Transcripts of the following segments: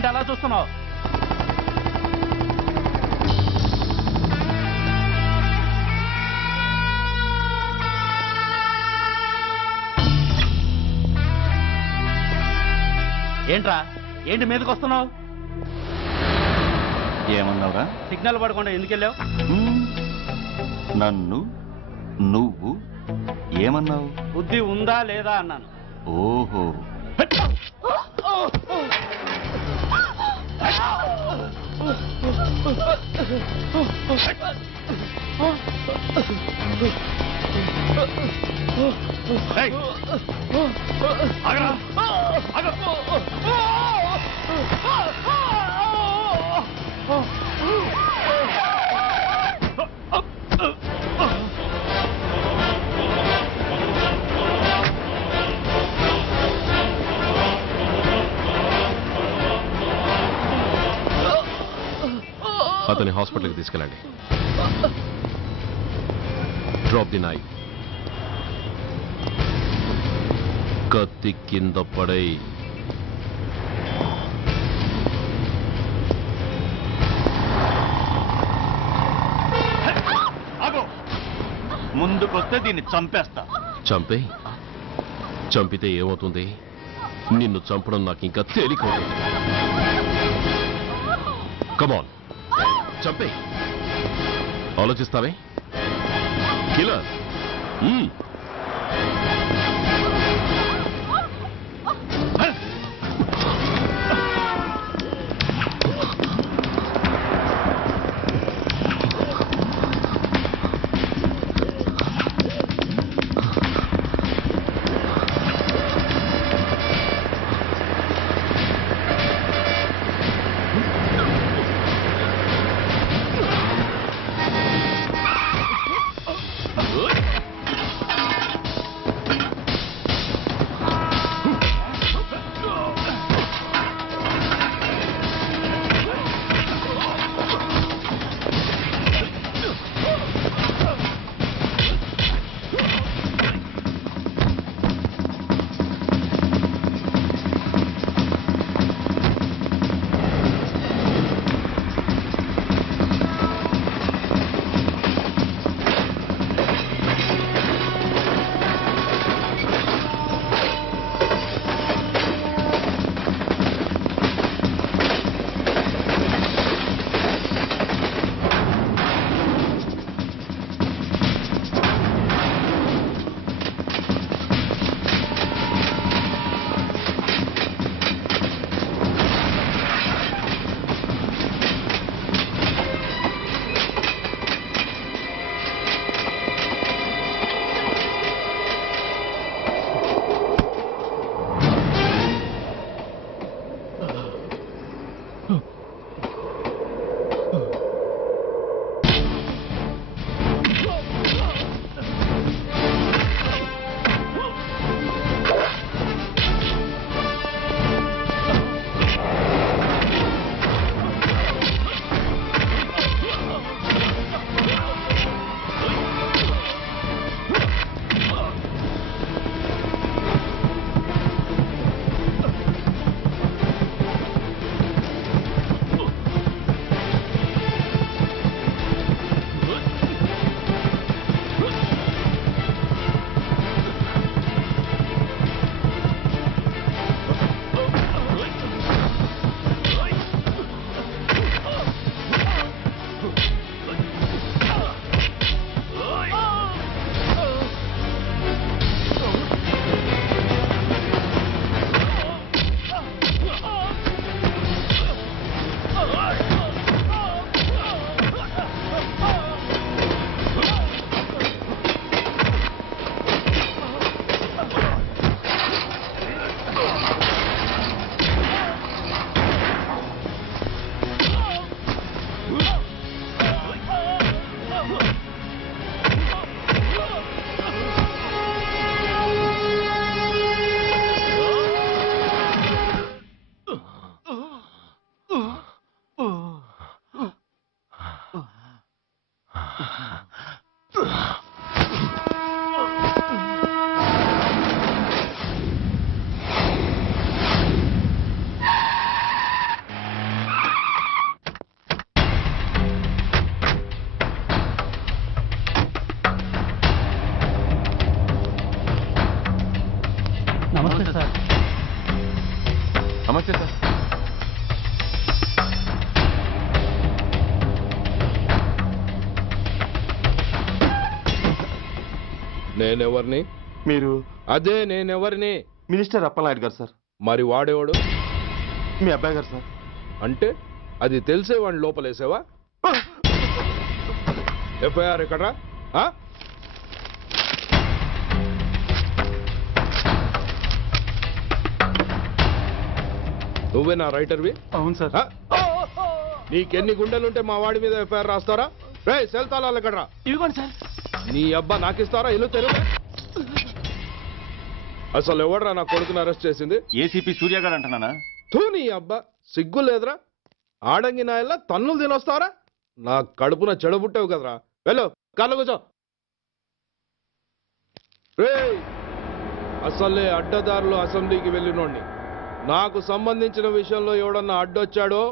ఏంటి అలా చూస్తున్నావు? ఏంట్రా, ఏంటి మీదకి వస్తున్నావు? ఏమన్నావురా? సిగ్నల్ పడకుండా ఎందుకు వెళ్ళావు? నన్ను నువ్వు ఏమన్నావు? బుద్ధి ఉందా లేదా అన్నాను. ఓహో, అతని హాస్పిటల్కి తీసుకెళ్ళండి. Drop the knife. కత్తి కింద పడై. ముందుకొస్తే దీన్ని చంపేస్తా. చంపితే ఏమవుతుంది? నిన్ను చంపడం నాకు ఇంకా తేలికవుతుంది. కమాన్, చంపే. ఆలోచిస్తావే కిల్లర్? నేనెవరిని? మీరు అదే నేనెవరిని? మినిస్టర్ అప్పలనాయుడు గారు సార్. మరి వాడేవాడు? మీ అబ్బాయి గారు సార్. అంటే అది తెలిసే వాడిని లోపలేసావా? ఎఫ్ఐఆర్ ఎక్కడ్రా? నువ్వే నా రైటర్వి? అవును సార్. నీకెన్ని గుండెలుంటే మా వాడి మీద ఎఫ్ఐఆర్ రాస్తారా? రే సెల్ తాళాలు ఎక్కడ్రా? ఇదిగోండి సార్. నీ అబ్బా నాకిస్తారా? ఇల్లు తెరువు. అసలు ఎవడ్రా నా కొడుకుని అరెస్ట్ చేసింది? ఏసీపీ సూర్య గారు అంటున్నానా? తూ నీ అబ్బా సిగ్గు లేదురా? ఆడంగి నాయల్లా తన్నులు తినొస్తారా? నా కడుపున చెడబుట్టావు కదరా. వెళ్ళు కాళ్ళు కూర్చో. రే అసలే అడ్డదారులు అసెంబ్లీకి వెళ్ళినోడిని. నాకు సంబంధించిన విషయంలో ఎవడన్నా అడ్డొచ్చాడో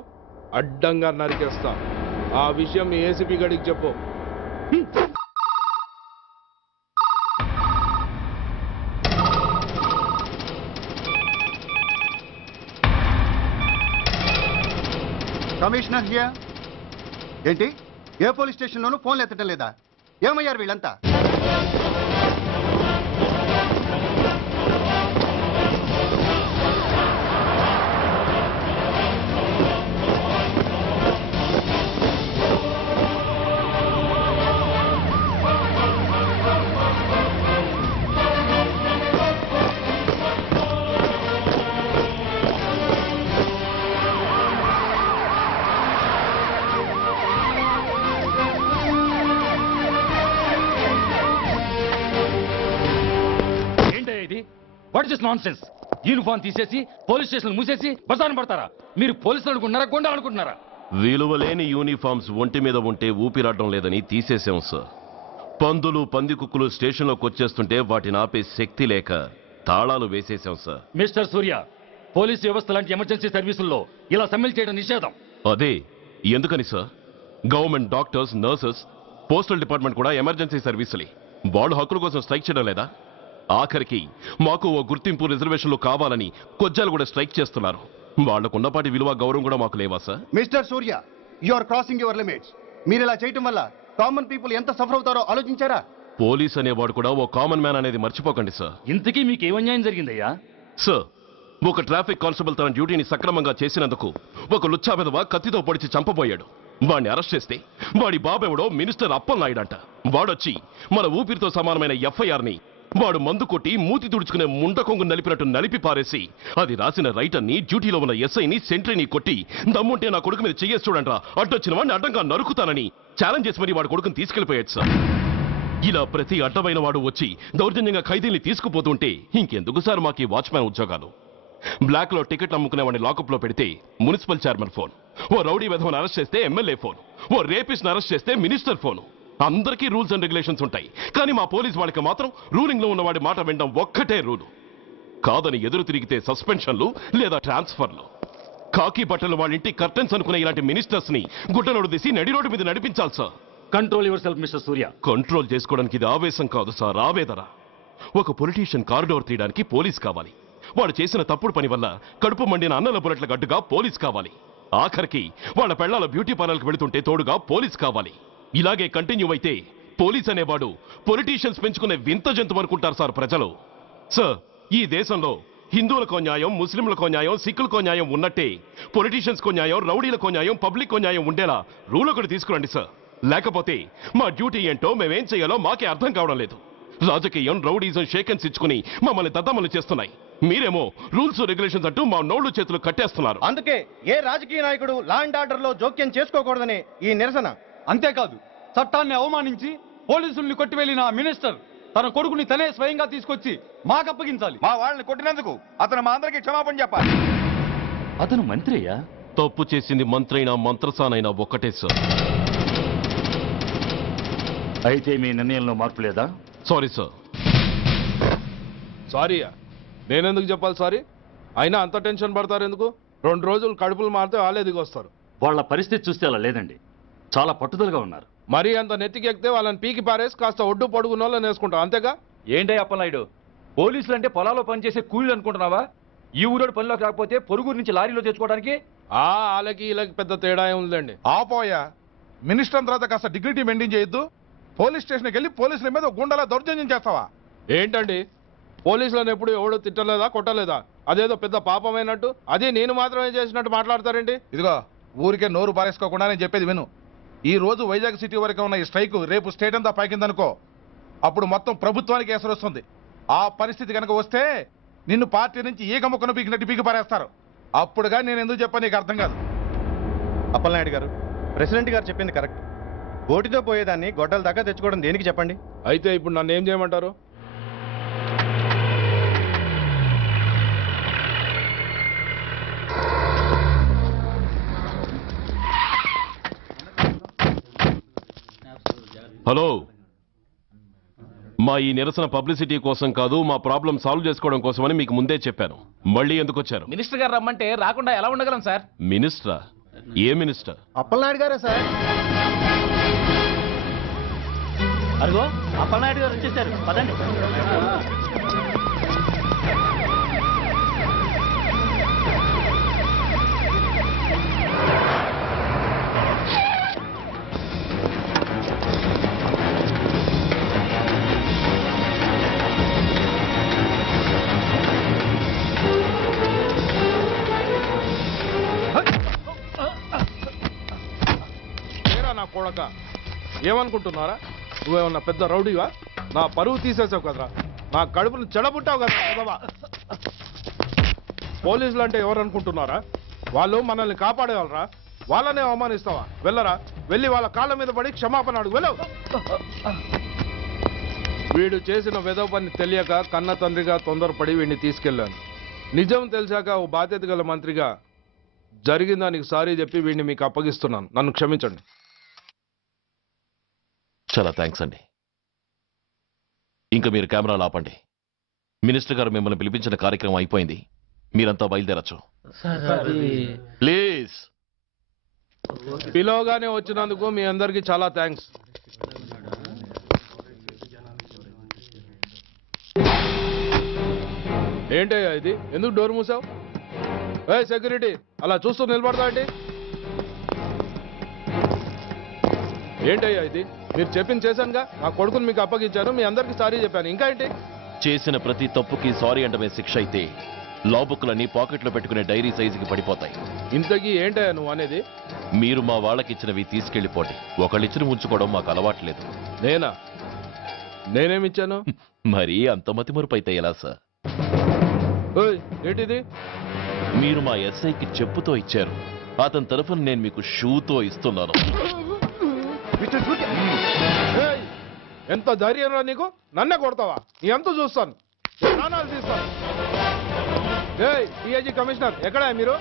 అడ్డంగా నరికేస్తా. ఆ విషయం మీ ఏసీపీ గడికి చెప్పు. Commissioner here. ఏంటి ఏ పోలీస్ స్టేషన్లోనూ ఫోన్లు ఎత్తడం లేదా? ఏమయ్యారు వీళ్ళంతా? What is nonsense? యూనిఫామ్ తీసేసి పోలీస్ స్టేషన్ మూసేసి బజారు పడతారా? మీరు పోలీసులు అనుకుంటున్నారా, గుండాలు అనుకుంటున్నారా? విలువలేని యూనిఫామ్స్ ఒంటి మీద ఉంటే ఊపిరాడడం లేదని తీసేసాం సార్. పందులు పందికుక్కులు స్టేషన్లోకి వచ్చేస్తుంటే వాటిని ఆపే శక్తి లేక తాళాలు వేసేసాం సార్. మిస్టర్ సూర్య, పోలీస్ వ్యవస్థ లాంటి ఎమర్జెన్సీ సర్వీసుల్లో ఇలా సమ్మెలు చేయడం నిషేధం. అదే ఎందుకని sir? Government doctors, nurses, postal department కూడా ఎమర్జెన్సీ సర్వీసులే. వాళ్ళు హక్కుల కోసం స్ట్రైక్ చేయడం లేదా? ఆఖరికి మాకు ఓ గుర్తింపు రిజర్వేషన్లు కావాలని కొజ్జాలు కూడా స్ట్రైక్ చేస్తున్నారు. వాళ్లకున్నపాటి విలువ గౌరవం కూడా మాకు లేవా sir? Mister Surya, you are crossing your limits. మీరు ఇలా చేయటం వల్ల కామన్ పీపుల్ ఎంత సఫర్ అవుతారో ఆలోచించారా? పోలీస్ అనేవాడు కూడా ఓ కామన్ మ్యాన్ అనేది మర్చిపోకండి సార్. ఇంతకీ మీకు ఏమన్యాయం జరిగిందయ్యా? సార్, ఒక ట్రాఫిక్ కానిస్టేబుల్ తన డ్యూటీని సక్రమంగా చేసినందుకు ఒక లుచ్చా విధవ కత్తితో పొడిచి చంపబోయాడు. వాడిని అరెస్ట్ చేస్తే వాడి బాబెవడో మినిస్టర్ అప్పలనాయుడు అంట. వాడొచ్చి మన ఊపిరితో సమానమైన ఎఫ్ఐఆర్ని వాడు మందు కొట్టి మూతి తుడుచుకునే ముండకొంగు నలిపినట్టు నలిపి పారేసి అది రాసిన రైటర్ని, డ్యూటీలో ఉన్న ఎస్ఐని, సెంట్రీని కొట్టి దమ్ముంటే నా కొడుకు మీద చెయ్యేసి చూడంట్రా, అడ్డొచ్చిన వాడిని అడ్డంగా నరుకుతానని ఛాలెంజ్ చేసి మరి వాడు కొడుకుని తీసుకెళ్లిపోయాడు సార్. ఇలా ప్రతి అడ్డమైన వాడు వచ్చి దౌర్జన్యంగా ఖైదీల్ని తీసుకుపోతుంటే ఇంకెందుకు సార్ మాకు ఈ వాచ్మ్యాన్ ఉద్యోగాలు? బ్లాక్ లో టికెట్లు అమ్ముకునే వాడిని లాకప్ లో పెడితే మున్సిపల్ చైర్మన్ ఫోన్, ఓ రౌడీ విధవను అరెస్ట్ చేస్తే ఎమ్మెల్యే ఫోన్, ఓ రేపిస్ట్ అరెస్ట్ చేస్తే మినిస్టర్ ఫోన్. అందరికీ రూల్స్ అండ్ రెగ్యులేషన్స్ ఉంటాయి, కానీ మా పోలీస్ వాళ్ళకి మాత్రం రూలింగ్ లో ఉన్న వాడి మాట వినడం ఒక్కటే రూలు. కాదని ఎదురు తిరిగితే సస్పెన్షన్లు లేదా ట్రాన్స్ఫర్లు. కాకి బట్టలు వాళ్ళ ఇంటి కర్టెన్స్ అనుకునే ఇలాంటి మినిస్టర్స్ ని గుడ్డలోడు తీసి నడి రోడ్డు మీద నడిపించాలి sir. Control your self mister Surya. Control చేసుకోవడానికి ఇది ఆవేశం కాదు సార్, ఆవేదన. ఒక పొలిటీషియన్ కారిడోర్ తీయడానికి పోలీస్ కావాలి. వాడు చేసిన తప్పుడు పని వల్ల కడుపు మండిన అన్నల బుల్లెట్ల గడ్డుగా పోలీస్ కావాలి. ఆఖరికి వాళ్ళ పెళ్లాల బ్యూటీ పార్లర్కి వెళుతుంటే తోడుగా పోలీస్ కావాలి. ఇలాగే కంటిన్యూ అయితే పోలీస్ అనేవాడు పొలిటీషియన్స్ పెంచుకునే వింత జంతువు అనుకుంటారు సార్ ప్రజలు. సార్, ఈ దేశంలో హిందువులకో న్యాయం, ముస్లింలకో న్యాయం, సిక్కులకో న్యాయం ఉన్నట్టే పొలిటీషియన్స్కో న్యాయం, రౌడీలకో న్యాయం, పబ్లిక్కో న్యాయం ఉండేలా రూల్ ఒకటి తీసుకురండి సార్. లేకపోతే మా డ్యూటీ ఏంటో మేమేం చేయాలో మాకే అర్థం కావడం లేదు. రాజకీయం, రౌడీజం షేకెన్స్ ఇచ్చుకుని మమ్మల్ని దద్దమలు చేస్తున్నాయి. మీరేమో రూల్స్ రెగ్యులేషన్స్ అంటూ మా నోళ్లు చేతులు కట్టేస్తున్నారు. అందుకే ఏ రాజకీయ నాయకుడు లా అండ్ ఆర్డర్ లో జోక్యం చేసుకోకూడదని ఈ నిరసన. అంతేకాదు, చట్టాన్ని అవమానించి పోలీసుల్ని కొట్టివెళ్లిన మినిస్టర్ తన కొడుకుని తనే స్వయంగా తీసుకొచ్చి మాకు అప్పగించాలి. మా వాళ్ళని కొట్టినందుకు అతను మా అందరికి క్షమాపణ చెప్పాలి. అతను మంత్రి అయ్యా. తప్పు చేసింది మంత్రైనా మంత్రసానైనా ఒక్కటే సార్. అయితే మీ నిర్ణయంలో మార్పు లేదా? Sorry sir. సారీయా? నేనెందుకు చెప్పాలి సారీ? అయినా అంత టెన్షన్ పడతారు ఎందుకు? 2 రోజులు కడుపులు మారితే వాళ్ళే దిగొస్తారు. వాళ్ళ పరిస్థితి చూస్తే అలా లేదండి, చాలా పట్టుదలగా ఉన్నారు. మరీ అంత నెత్తికి ఎక్కితే వాళ్ళని పీకి పారేసి కాస్త ఒడ్డు పొడుగున్న వాళ్ళని వేసుకుంటాం, అంతేగా? ఏంటే అప్పలనాయుడు, పోలీసులు అంటే పొలాల్లో పనిచేసే కూలీలు అనుకుంటున్నావా? ఈ ఊరోడు పనిలోకి రాకపోతే పొరుగురు నుంచి లారీలో తెచ్చుకోవడానికి వాళ్ళకి వీళ్ళకి పెద్ద తేడా ఉందండి. ఆపోయా, మినిస్టర్ తర్వాత కాస్త డిగ్నిటీ మెయింటైన్ చేయొద్దు. పోలీస్ స్టేషన్కి వెళ్ళి పోలీసుల మీద గుండాలా దౌర్జన్యం చేస్తావా? ఏంటండి పోలీసులను ఎప్పుడు ఎవడో తిట్టలేదా కొట్టలేదా? అదేదో పెద్ద పాపమైనట్టు అది నేను మాత్రమే చేసినట్టు మాట్లాడతారేంటి? ఇదిగో ఊరికే నోరు పారేసుకోకుండా నేను చెప్పేది విను. ఈ రోజు వైజాగ్ సిటీ వరకు ఉన్న ఈ స్ట్రైక్ రేపు స్టేట్ అంతా పైకిందనుకో, అప్పుడు మొత్తం ప్రభుత్వానికి ఎసరు వస్తుంది. ఆ పరిస్థితి కనుక వస్తే నిన్ను పార్టీ నుంచి ఈగ ముక్కను పీకినట్టు పీకి పారేస్తారు. అప్పుడుగా నేను ఎందుకు చెప్పాను నీకు అర్థం కాదు. అప్పలనాయుడు గారు, ప్రెసిడెంట్ గారు చెప్పింది కరెక్ట్. ఓటితో పోయేదాన్ని గొడ్డల దాకా తెచ్చుకోవడం దేనికి చెప్పండి? అయితే ఇప్పుడు నన్ను ఏం చేయమంటారు? హలో, మా ఈ నిరసన పబ్లిసిటీ కోసం కాదు, మా ప్రాబ్లం సాల్వ్ చేసుకోవడం కోసమని మీకు ముందే చెప్పాను. మళ్ళీ ఎందుకు వచ్చారు? మినిస్టర్ గారు రమ్మంటే రాకుండా ఎలా ఉండగలం సార్? మినిస్టరా? ఏ మినిస్టర్? అప్పలనాయుడు గారే సార్. అదిగో అప్పలనాయుడు గారు వచ్చేసారు, పదండి. నా కొడక ఏమనుకుంటున్నారా? నువ్వేమన్నా పెద్ద రౌడీవా? నా పరువు తీసేసావు కదరా, నా కడుపును చెడబుట్టావు కదా బాబా. పోలీసులు అంటే ఎవరు అనుకుంటున్నారా? వాళ్ళు మనల్ని కాపాడేవాళ్ళరా? వాళ్ళనే అవమానిస్తావా? వెళ్ళరా, వెళ్ళి వాళ్ళ కాళ్ళ మీద పడి క్షమాపణ అడుగు, వెళ్ళవు. వీడు చేసిన వెధవ పని తెలియక కన్న తండ్రిగా తొందరపడి వీడిని తీసుకెళ్ళాను. నిజం తెలిసాక ఓ బాధ్యత గల మంత్రిగా జరిగిన దానికి సారీ చెప్పి వీడిని మీకు అప్పగిస్తున్నాను. నన్ను క్షమించండి. చాలా థ్యాంక్స్ అండి. ఇంకా మీరు కెమెరాలు ఆపండి. మినిస్టర్ గారు మిమ్మల్ని పిలిపించిన కార్యక్రమం అయిపోయింది, మీరంతా బయలుదేరచ్చు. ప్లీజ్. పిలవగానే వచ్చినందుకు మీ అందరికీ చాలా థ్యాంక్స్. ఏంటయ్యా ఇది? ఎందుకు డోర్ మూసావు? ఏ సెక్యూరిటీ, అలా చూస్తూ నిలబడతా ఏంటి? ఏంటయ్యా ఇది? మీరు చెప్పింది చేశానుగా, నా కొడుకుని మీకు అప్పగించాను, మీ అందరికి సారీ చెప్పాను, ఇంకా ఏంటి? చేసిన ప్రతి తప్పుకి సారీ అంటమే శిక్ష అయితే లా బుక్లన్నీ పాకెట్లో పెట్టుకునే డైరీ సైజుకి పడిపోతాయి. ఇంతకీ ఏంటయ్యా నువ్వు అనేది? మీరు మా వాళ్ళకిచ్చినవి తీసుకెళ్లిపోండి. ఒకళ్ళిచ్చిన ఉంచుకోవడం మాకు అలవాట్లేదు. నేనా? నేనేమిచ్చాను? మరీ అంత మతిమరుపు అయితే ఎలా సార్? ఓయ్, ఏంటిది? మీరు మా ఎస్ఐకి చెప్పుతో ఇచ్చారు, అతని తరఫున నేను మీకు షూతో ఇస్తున్నాను. ఏయ్, ఎంత ధైర్యం రా నీకు? నన్నే కొడతావా? నీ ఎంత చూస్తాను, ప్రాణాలు తీస్తాను. ఏయ్ డిఐజీ కమిషనర్, ఎక్కడా మీరు?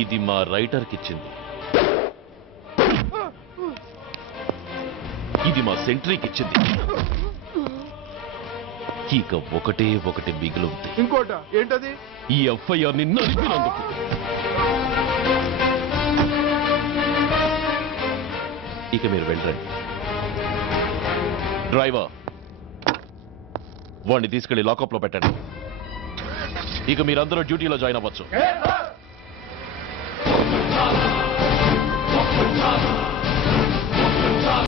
ఇది మా రైటర్కి ఇచ్చింది, ఇది మా సెంట్రీకి ఇచ్చింది. ఇక ఒకటే ఒకటి మిగిలింది. ఇంకోట ఏంటది? ఈ ఎఫ్ఐఆర్ ని నడిపినందుకు. ఇక మీరు వెళ్ళండి. డ్రైవర్, వాడిని తీసుకెళ్లి లాకప్ లో పెట్టండి. ఇక మీరందరూ డ్యూటీలో జాయిన్ అవ్వచ్చు.